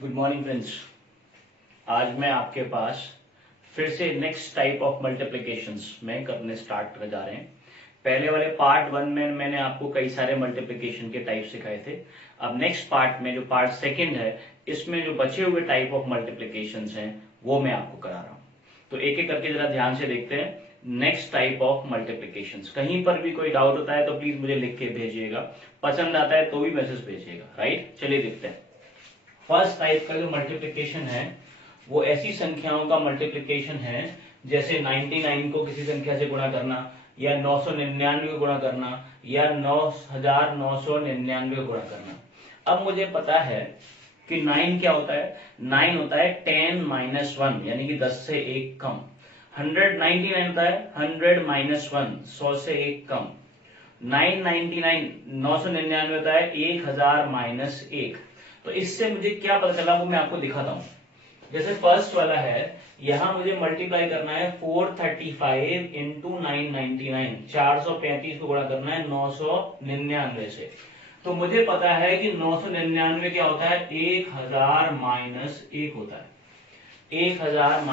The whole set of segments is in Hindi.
Good morning friends. आज मैं आपके पास फिर से नेक्स्ट टाइप ऑफ मल्टीप्लिकेशंस में करने स्टार्ट कर जा रहे हैं। पहले वाले पार्ट 1 में मैंने आपको कई सारे मल्टीप्लिकेशन के टाइप सिखाए थे। अब नेक्स्ट पार्ट में जो पार्ट सेकंड है, इसमें जो बचे हुए टाइप ऑफ मल्टीप्लिकेशंस हैं वो मैं आपको करा रहा हूँ। तो एक एक करके जरा ध्यान से देखते हैं नेक्स्ट टाइप ऑफ मल्टीप्लिकेशंस। कहीं पर भी कोई डाउट होता है तो प्लीज मुझे लिख के भेजिएगा, पसंद आता है तो भी मैसेज भेजिएगा। राइट, चलिए देखते हैं। फर्स्ट टाइप का जो मल्टीप्लिकेशन है वो ऐसी संख्याओं का मल्टीप्लिकेशन है जैसे 99 को किसी संख्या से गुणा करना, या 999 को गुणा करना, या 9999 को गुणा करना। अब मुझे पता है कि 9 क्या होता है। 9 होता है 10 - 1 यानी कि 10 से 1 कम। 199 होता है 100 - 1 100 से 1 कम। 999 999 होता है 1000 - 1। तो इससे मुझे क्या पता चला वो मैं आपको दिखाता हूं। जैसे फर्स्ट वाला है, यहां मुझे मल्टीप्लाई करना है 435 इंटू 999, 435 को गुणा करना है 999 से। तो मुझे पता है कि 999 क्या होता है, 1000 - 1 होता है। 1000 -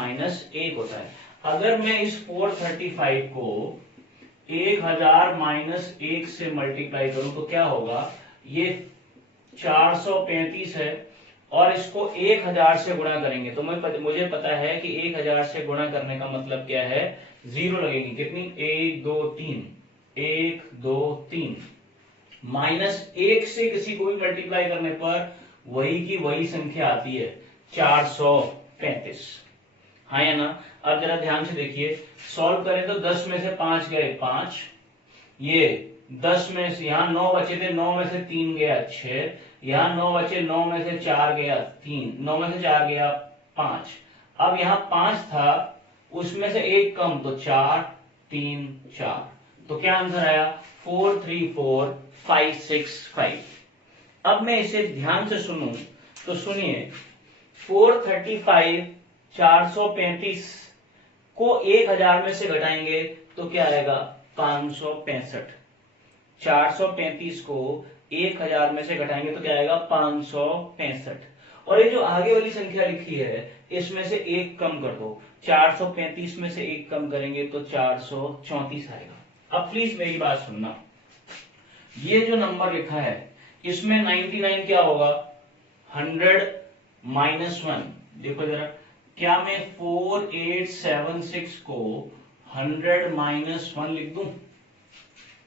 1 होता है। अगर मैं इस 435 को 1000 - 1 से मल्टीप्लाई करूं तो क्या होगा, ये 435 है और इसको 1000 से गुणा करेंगे तो मुझे पता है कि 1000 से गुणा करने का मतलब क्या है, जीरो लगेगी। कितनी, 1 2 3, 1 2 3। -1 से किसी को भी मल्टीप्लाई करने पर वही की वही संख्या आती है, 435। हाँ या ना। अब जरा ध्यान से देखिए, सॉल्व करें तो 10 में से 5 गए 5, ये 10 में से यहाँ 9 बचे थे, 9 में से 3 गया 6, यहाँ 9 बचे, 9 में से 4 गया 3, 9 में से 4 गया 5। अब यहाँ 5 था, उसमें से 1 कम तो 4 3 4। तो क्या आंसर आया, 434565। अब मैं इसे ध्यान से सुनूं तो सुनिए, 435 435 को 1000 में से घटाएंगे तो क्या आएगा, 565। 435 को 1000 में से घटाएंगे तो क्या आएगा, 565। और ये जो आगे वाली संख्या लिखी है इसमें से 1 कम कर दो, 435 में से 1 कम करेंगे तो 434 आएगा। अब प्लीज मेरी बात सुनना, ये जो नंबर लिखा है इसमें 99 क्या होगा, 100 - 1। देखो जरा, क्या मैं 4876 को 100 - 1 लिख दूं,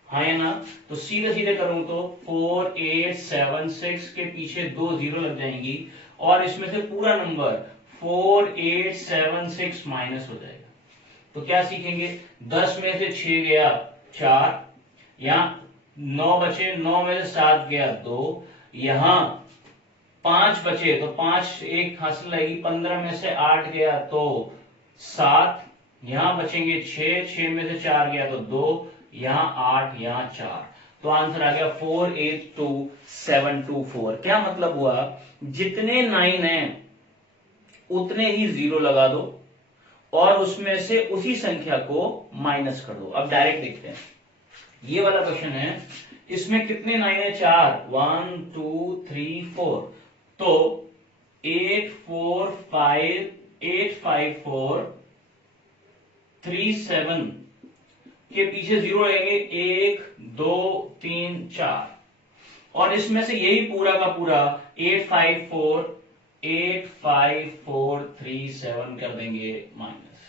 हाँ या ना। तो सीधे सीधे करूं तो 4876 के पीछे 2 जीरो लग जाएंगी और इसमें से पूरा नंबर 4876 माइनस हो जाएगा। तो क्या सीखेंगे, 10 में से 6 गया 4, यहाँ 9 बचे, 9 में से 7 गया 2, यहाँ 5 बचे तो 5 एक हासिल रहेगी, 15 में से 8 गया तो 7, यहाँ बचेंगे 6, 6 में से 4 गया तो 2, यहाँ 8, यहाँ 4। तो आंसर आ गया 482724। क्या मतलब हुआ, जितने 9 हैं उतने ही जीरो लगा दो और उसमें से उसी संख्या को माइनस कर दो। अब डायरेक्ट देखते हैं, ये वाला क्वेश्चन है, इसमें कितने 9 है, 4, 1 2 3 4। तो 854 के पीछे जीरो रहेंगे, 1 2 3 4। और इसमें से यही पूरा का पूरा 85437 कर देंगे माइनस,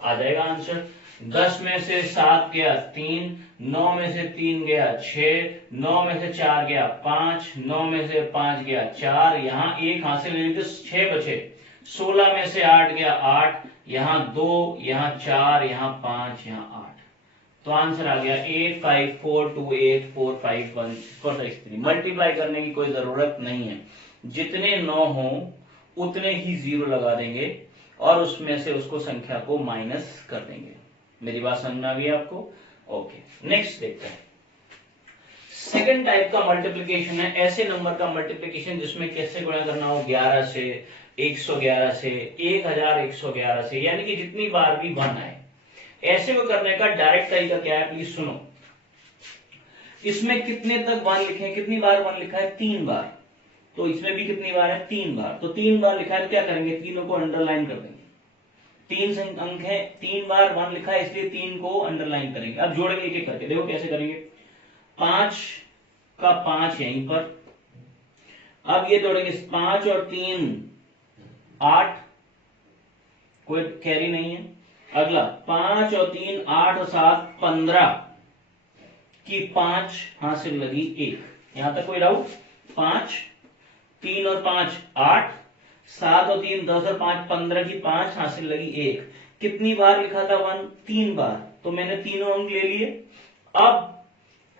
आ जाएगा आंसर। 10 में से 7 गया 3, 9 में से 3 गया 6, 9 में से 4 गया 5, 9 में से 5 गया 4, यहाँ 1 हासिल नहीं तो 6 बचे, 16 में से 8 गया 8, यहाँ 2, यहाँ 4, यहाँ 5, यहाँ 8। तो आंसर आ गया 8542845143। मल्टीप्लाई करने की कोई जरूरत नहीं है, जितने 9 हो उतने ही जीरो लगा देंगे और उसमें से उसको संख्या को माइनस कर देंगे। मेरी बात समझ में आ गई आपको? ओके, नेक्स्ट देखते हैं। सेकेंड टाइप का मल्टीप्लिकेशन है ऐसे नंबर का मल्टीप्लिकेशन जिसमें कैसे गुणा करना हो, 11 से, 111 से, 1111 से, यानी कि जितनी बार भी 1 आए ऐसे को करने का डायरेक्ट तरीका क्या है, प्लीज सुनो। इसमें कितने तक 1 लिखे, कितनी बार 1 लिखा है, 3 बार। तो इसमें भी कितनी बार है, 3 बार। तो 3 बार लिखा है तो क्या करेंगे, तीनों को अंडरलाइन कर देंगे। 3 अंक है, 3 बार 1 लिखा है इसलिए 3 को अंडरलाइन करेंगे। अब जोड़ेंगे एक एक करके, देखो कैसे करेंगे। 5 का 5 यहीं पर, अब ये जोड़ेंगे 5 और 3 8, कोई कैरी नहीं है। अगला 5 और 3 8 और 7 15 की 5 हासिल लगी 1। यहां तक कोई डाउट? 5 3 और 5 8, 7 और 3 10 और 5 15 की 5 हासिल लगी 1। कितनी बार लिखा था 1? 3 बार। तो मैंने तीनों अंक ले लिए। अब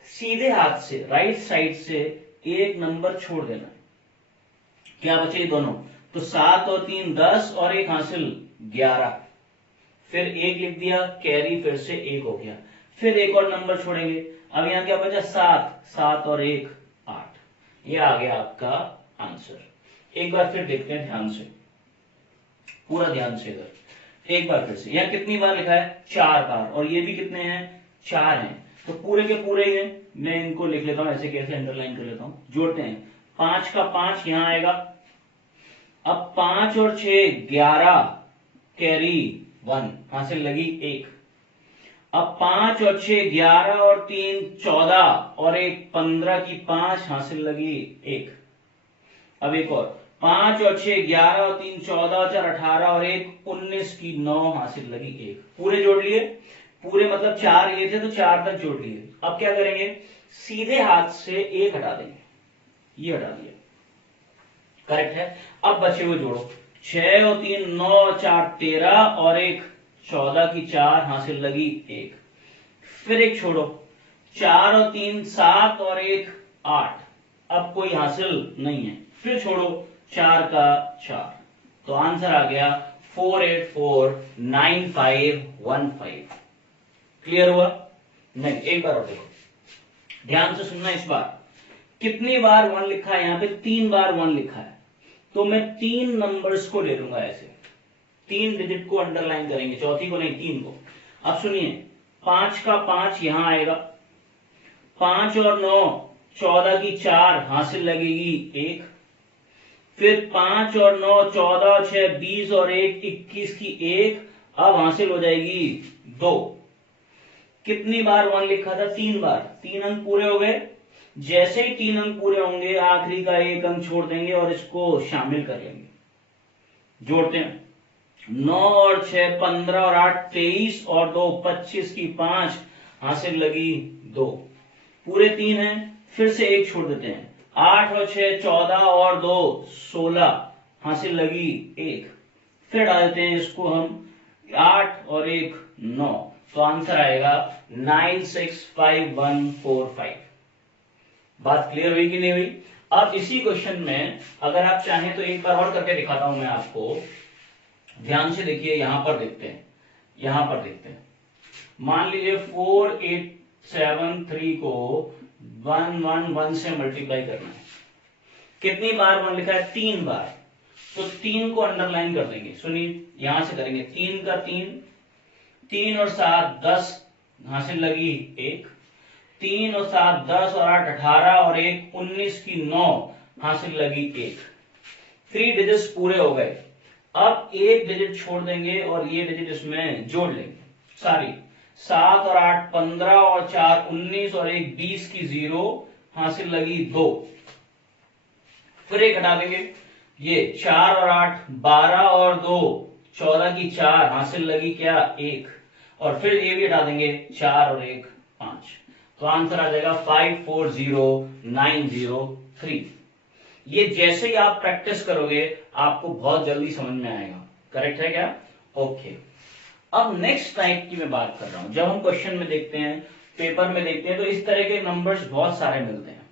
सीधे हाथ से राइट साइड से एक नंबर छोड़ देना। क्या बचे दोनों? तो 7 और 3 10 और 1 हासिल 11। फिर 1 लिख दिया, कैरी फिर से 1 हो गया। फिर एक और नंबर छोड़ेंगे। अब यहां क्या बचा? 7 7 और 1 8। ये आ गया आपका आंसर। एक बार फिर देखते हैं ध्यान से, पूरा ध्यान से इधर एक बार फिर से। यहां कितनी बार लिखा है? 4 बार। और ये भी कितने हैं? 4 हैं। तो पूरे के पूरे ही हैं। मैं इनको लिख लेता हूं ऐसे, कैसे अंडरलाइन कर लेता हूं। जोड़ते हैं। 5 का 5 यहां आएगा। अब 5 और 6 11, कैरी 1 हासिल लगी 1। अब 5 और 6 11 और 3 14 और 1 15 की 5 हासिल लगी 1। अब एक और 5 और 6 11 और 3 14 और 4 18 और 1 19 की 9 हासिल लगी 1। पूरे जोड़ लिए। पूरे मतलब 4 ये थे तो 4 तक जोड़ लिए। अब क्या करेंगे? सीधे हाथ से 1 हटा देंगे। ये हटा दिया, करेक्ट है। अब बचे हुए जोड़ो। 6 और 3 9 और 4 13 और 1 14 की 4 हासिल लगी 1। फिर एक छोड़ो। 4 और 3 7 और 1 8। अब कोई हासिल नहीं है। फिर छोड़ो 4 का 4। तो आंसर आ गया 4849515। क्लियर हुआ? नहीं, एक बार और देखो, ध्यान से सुनना। इस बार कितनी बार 1 लिखा है? यहां पे 3 बार 1 लिखा है। तो मैं 3 नंबर्स को ले लूंगा ऐसे, 3 डिजिट को अंडरलाइन करेंगे, चौथी को नहीं, 3 को। अब सुनिए, 5 का 5 यहां आएगा। 5 और 9 14 की 4 हासिल लगेगी 1। फिर 5 और 9 14 और 6 20 और 1 21 की 1। अब हासिल हो जाएगी 2। कितनी बार 1 लिखा था? 3 बार। 3 अंक पूरे हो गए। जैसे ही 3 अंक पूरे होंगे, आखिरी का 1 अंक छोड़ देंगे और इसको शामिल कर लेंगे। जोड़ते हैं। 9 और 6 15 और 8 23 और 2 25 की 5 हासिल लगी 2। पूरे 3 हैं। फिर से 1 छोड़ देते हैं। 8 और 6 14 और 2 16 हासिल लगी 1। फिर डालते हैं इसको हम, 8 और 1 9। तो आंसर आएगा 965145। बात क्लियर हुई कि नहीं हुई? अब इसी क्वेश्चन में अगर आप चाहें तो एक बार और करके दिखाता हूं मैं आपको। ध्यान से देखिए, यहां पर देखते हैं, यहां पर देखते हैं। मान लीजिए 4873 को 111 से मल्टीप्लाई करना है। कितनी बार 1 लिखा है? 3 बार। तो 3 को अंडरलाइन कर देंगे। सुनिए, यहां से करेंगे। 3 का 3, 3 और 7 10 हासिल लगी 1। 3 और 7 10 और 8 18 और 1 19 की 9 हासिल लगी 1। 3 डिजिट्स पूरे हो गए। अब एक डिजिट छोड़ देंगे और ये डिजिट इसमें जोड़ लेंगे सारी। 7 और 8 15 और 4 19 और 1 20 की 0 हासिल लगी 2। फिर एक हटा देंगे। ये 4 और 8 12 और 2 14 की 4 हासिल लगी क्या? 1। और फिर ये भी हटा देंगे, 4 और 1 5। तो आंसर आ जाएगा 540903। ये जैसे ही आप प्रैक्टिस करोगे आपको बहुत जल्दी समझ में आएगा। करेक्ट है क्या? ओके। अब नेक्स्ट टाइप की मैं बात कर रहा हूं। जब हम क्वेश्चन में देखते हैं, पेपर में देखते हैं, तो इस तरह के नंबर्स बहुत सारे मिलते हैं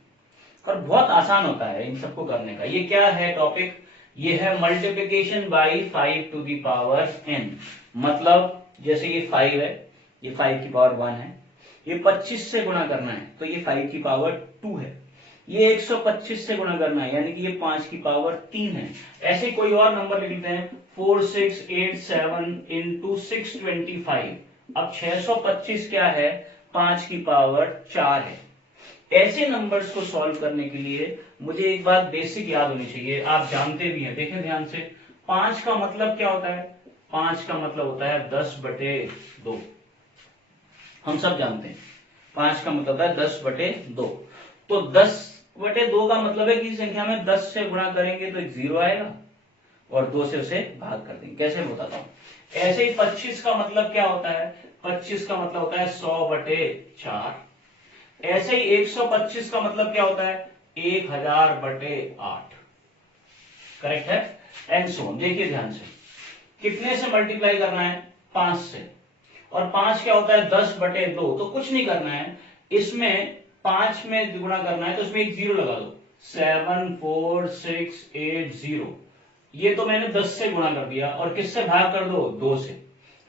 और बहुत आसान होता है इन सबको करने का। ये क्या है टॉपिक? ये है multiplication by 5 to the power n। मतलब जैसे ये 5 है, ये 5 की पावर 1 है। ये 25 से गुणा करना है तो ये 5 की पावर 2 है। ये 125 से गुणा करना है यानी कि ये 5 की पावर 3 है। ऐसे कोई और नंबर लिख लेते हैं, 4687 इंटू 625। अब 625 क्या है? 5 की पावर 4 है। ऐसे नंबर्स को सॉल्व करने के लिए मुझे एक बात बेसिक याद होनी चाहिए, आप जानते भी हैं, देखें ध्यान से। 5 का मतलब क्या होता है? 5 का मतलब होता है 10/2। हम सब जानते हैं 5 का मतलब होता है 10/2। तो 10/2 का मतलब है कि संख्या में 10 से गुणा करेंगे तो एक 0 आएगा और 2 से उसे भाग कर देंगे। कैसे बताता हूं। ऐसे ही 25 का मतलब क्या होता है? 25 का मतलब होता है 100/4। ऐसे ही 125 का मतलब क्या होता है? 1000/8। करेक्ट है? And so on. देखिए ध्यान से, कितने से मल्टीप्लाई करना है? 5 से। और 5 क्या होता है? 10/2। तो कुछ नहीं करना है, इसमें 5 में गुणा करना है तो इसमें एक 0 लगा दो। 74680। ये तो मैंने 10 से गुणा कर दिया और किससे भाग कर दो? 2 से।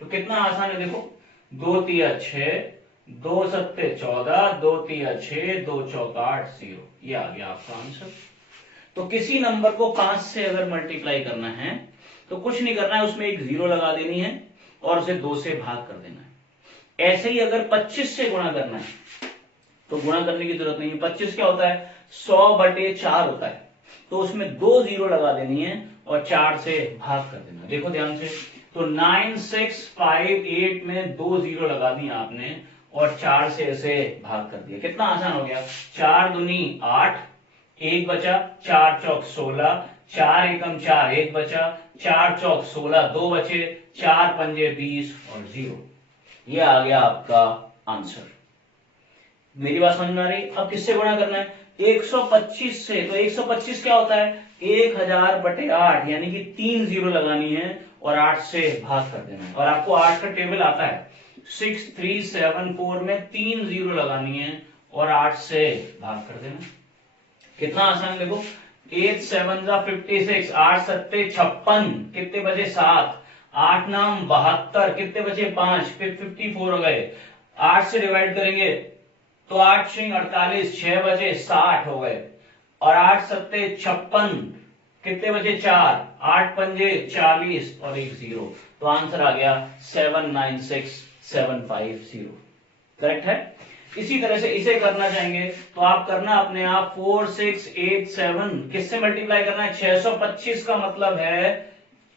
तो कितना आसान है देखो, 2 तिया 6, 2 सत्ते 14, 2 तिया 6, 2 चौका 8, 0। ये आ गया आपका आंसर। तो किसी नंबर को 5 से अगर मल्टीप्लाई करना है तो कुछ नहीं करना है, उसमें एक 0 लगा देनी है और उसे 2 से भाग कर देना है। ऐसे ही अगर 25 से गुणा करना है तो गुणा करने की जरूरत नहीं है। 25 क्या होता है? 100/4 होता है। तो उसमें 2 0 लगा देनी है और 4 से भाग कर देना। देखो ध्यान से, तो 9658 में 2 0 लगा दी आपने और 4 से इसे भाग कर दिया। कितना आसान हो गया। 4 दूनी 8, 1 बचा, 4 चौक 16, 4 एकम 4, 1 बचा, 4 चौक 16, 2 बचे, 4 पंजे 20 और 0। ये आ गया आपका आंसर। मेरी बात समझ में आ रही? अब किससे गुणा करना है? 125 से। तो 125 क्या होता है? 1000/8, यानी कि 3 0 लगानी है और 8 से भाग कर देना है। और आपको 8 का टेबल आता है, 6374 में 3 0 लगानी है और 8 से भाग कर देना। कितना आसान देखो, 8 7 56, 8 सत्ते 56, कितने बचे? 7, 8 नाम 72, कितने बचे? 5, फिर 54 हो गए। 8 से डिवाइड करेंगे तो 8 6 48, 6 बचे 60 हो गए। और 8 सत्ते 56, कितने बचे? 4, 8 पंजे 40 और एक 0। तो आंसर आ गया 796750। करेक्ट है? इसी तरह से इसे करना चाहेंगे तो आप करना अपने आप 4687 किससे मल्टीप्लाई करना है? 625 का मतलब है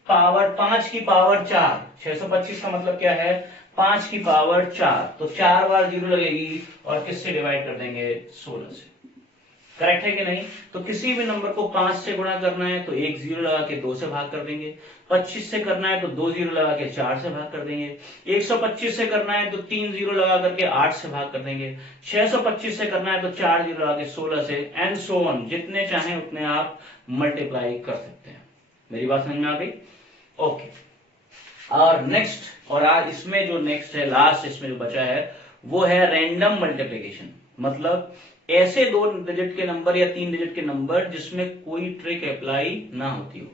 पावर 5 की पावर 4। 625 का मतलब क्या है? 5 की पावर 4। तो 4 बार 0 लगेगी और किससे डिवाइड कर देंगे? 16 से। करेक्ट है कि नहीं? तो किसी भी नंबर को 5 से गुणा करना है तो एक 0 लगा के 2 से भाग कर देंगे। 25 से करना है तो 2 0 लगा के 4 से भाग कर देंगे। 125 से करना है तो 3 0 लगा करके 8 से भाग कर देंगे। 625 से करना है तो 4 0 लगा के 16 से, एंड सो ऑन। जितने चाहें उतने आप मल्टीप्लाई कर सकते हैं। मेरी बात समझ में आ गई? ओके। और नेक्स्ट, और आज इसमें जो नेक्स्ट है, लास्ट इसमें जो बचा है वो है रैंडम मल्टीप्लिकेशन। मतलब ऐसे 2 डिजिट के नंबर या 3 डिजिट के नंबर जिसमें कोई ट्रिक अप्लाई ना होती हो।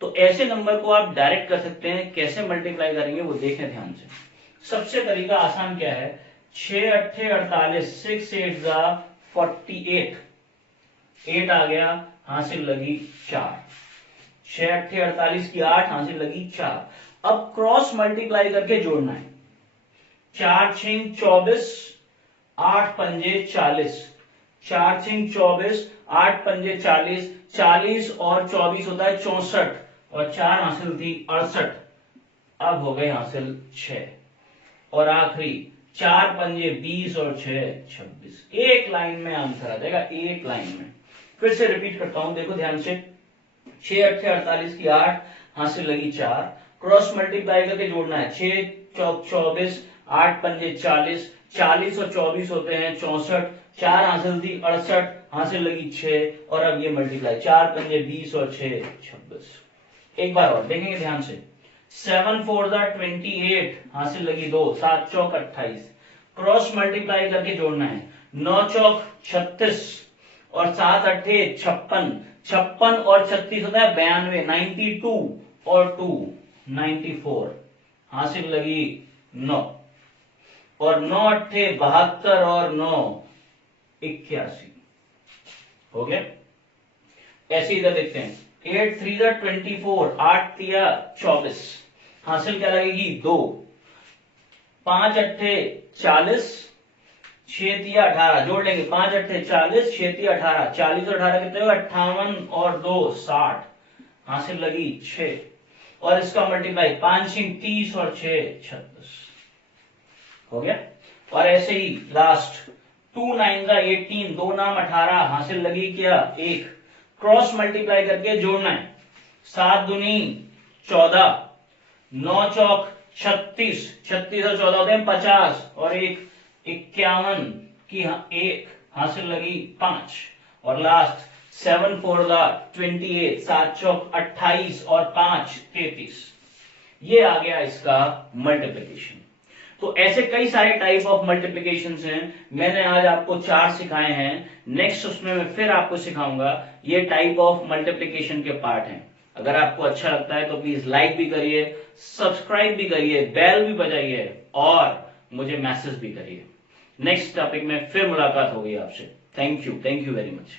तो ऐसे नंबर को आप डायरेक्ट कर सकते हैं। कैसे मल्टीप्लाई करेंगे वो देखें ध्यान से। सबसे तरीका आसान क्या है? 6 8 48, 6 8 48, 8 आ गया, हासिल लगी 4। 6 8 48 की 8, हासिल लगी 4। अब क्रॉस मल्टीप्लाई करके जोड़ना है। 4 6 24, 8 पंजे 40, 4 6 24, 8 पंजे 40, 40 और 24 होता है 64 और 4 हासिल थी 68। अब हो गए हासिल 6 और आखिरी 4 पंजे 20 और 6 26। एक लाइन में आंसर आ जाएगा, एक लाइन में। फिर से रिपीट करता हूं, देखो ध्यान से। 6 8 48 की 8, हासिल लगी 4। क्रॉस मल्टीप्लाई करके जोड़ना है। 6 चौक 24, 8 पंजे 40, 40 और 24 होते हैं 64, 4 हासिल थी 68, हासिल लगी 6 और अब ये मल्टीप्लाई 4 पंजे 20 और 6 26। एक बार और देखेंगे ध्यान से। 7 4 28, हासिल लगी 2, 7 चौक 28। क्रॉस मल्टीप्लाई करके जोड़ना है। 9 चौक 36 और 7 अट्ठे 56, 56 और 36 होता है 92, 92 और 2 94, हासिल लगी 9 और 9 अट्ठे 72 और 9 81। हो गया? ऐसे इधर देखते हैं। 8 3 24, 8 3 24, हासिल क्या लगेगी 2। 5 अट्ठे 40, 6 तिया 18 जोड़ लेंगे, 5 अट्ठे 40, 6 तिया 18, 40 और 18 कितने हुए 58 और 2 60, हासिल लगी 6 और इसका मल्टीप्लाई 5 सिंह 30 और 6 36 हो गया। और ऐसे ही लास्ट 2 9 का 18, 2 नाम 18, हासिल लगी क्या 1, क्रॉस मल्टीप्लाई करके जोड़ना है, 7 दूनी 14, 9 चौक 36, 36 और 14 होते हैं 50 और 1 51 की 1, हासिल लगी 5 और लास्ट 7 4 28, 7 चौक 28 और 5 33। ये आ गया इसका मल्टीप्लिकेशन। तो ऐसे कई सारे टाइप ऑफ मल्टीप्लिकेशन हैं, मैंने आज आपको 4 सिखाए हैं, नेक्स्ट उसमें मैं फिर आपको सिखाऊंगा। ये टाइप ऑफ मल्टीप्लिकेशन के पार्ट हैं। अगर आपको अच्छा लगता है तो प्लीज लाइक भी करिए, सब्सक्राइब भी करिए, बेल भी बजाइए और मुझे मैसेज भी करिए। नेक्स्ट टॉपिक में फिर मुलाकात होगी आपसे। Thank you very much.